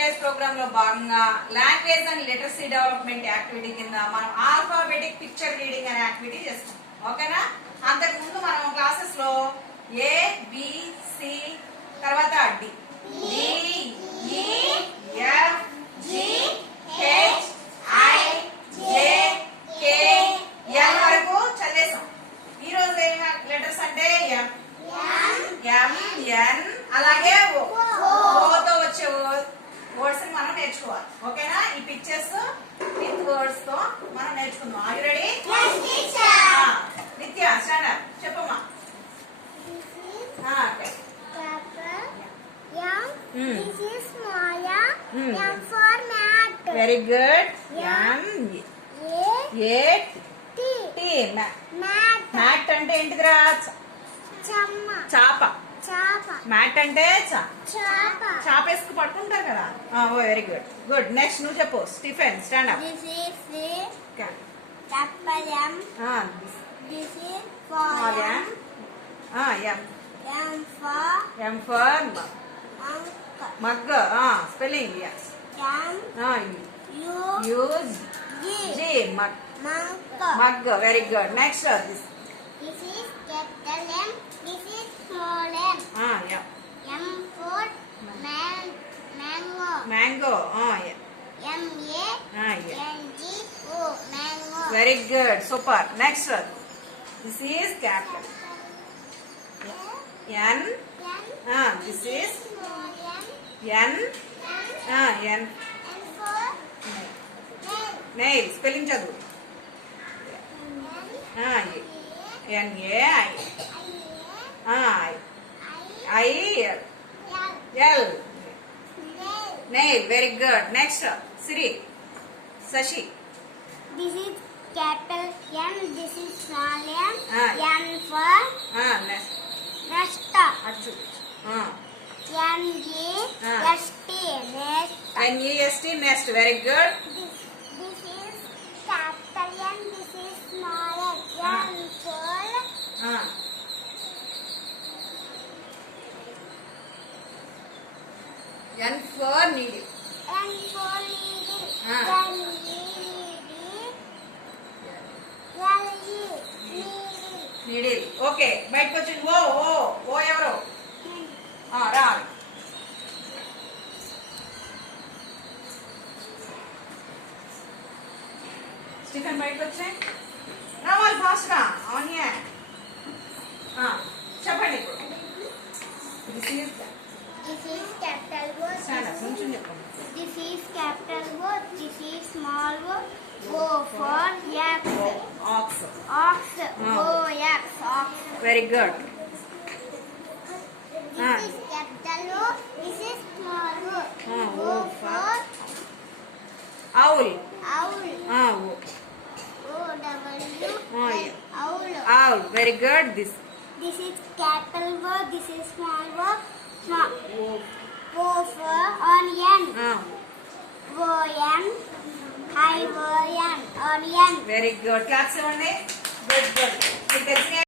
Days programme లో భాగంగా language and literacy development activity కింద మనం ఆల్ఫాబెటిక్ పిక్చర్ రీడింగ్ అనే యాక్టివిటీ చేస్తాం. ఓకేనా? అంతకు ముందు మనం క్లాసెస్ లో ఏ బి సి తర్వాత డి డి ఈ F G H I J K L వరకు చదివేసాం. ఈ రోజు ఏం లెటర్స్ అంటే ఎం ఎం ఎన్ అలాగే ఓతో వచ్చే వర్డ్స్ ని మనం నేర్చుకోవాలి. ఓకేనా? ఈ పిక్చర్స్ విత్ వర్డ్స్ తో మనం నేర్చుకుందాం. Are you ready? Nitya stand up చెప్పమ్మా. Very good. మ్యాట్ అంటే ఏంటిదిరా? చాప. మ్యాట్ అంటే చాప వేసుకు పట్టుకుంటారు కదా. Very good. గుడ్. నెక్స్ట్ నువ్వు చెప్పు. Stephen stand up. M for mug. Spelling. Yes. Use G. Mug. Very good. Next. This is capital M. This is small m. Yeah. M for mango. Mango. Yeah. M-A-N-G-O. Mango. Very good. Super. Next. This is capital N. This is N. N for nail. Spelling chadu. N-A-I. I-L. Nail. Very good. Next. Siri. Sashi. This is capital N. This is small m. N for Next. nest. Achu. N-E-S-T. Nest. N-E-S-T. Nest. Very good. This is capital N. This is small m. N for N for needle. N for needle. Needle. Okay. బయటకు వచ్చింది. ఓ ఎవరు? రా. స్టీఫెన్ బయటకు వచ్చాయి. రావాలి ఫాస్ట్ గా. అవునే. చెప్పండి ఇప్పుడు. This is capital O. కొంచెం చెప్పండి. This is capital O. This is small o. O for X. Ox. Ox. O-X. Ox. Very good. This is capital O. This is small o. O for Owl. owl. O-W. Owl. Owl. Very good. This is capital O. This is small o. O for onion. O-N. I-O-N. Onion. Very good. Claps ఇవ్వండి. Good. మీకు తెలిసిన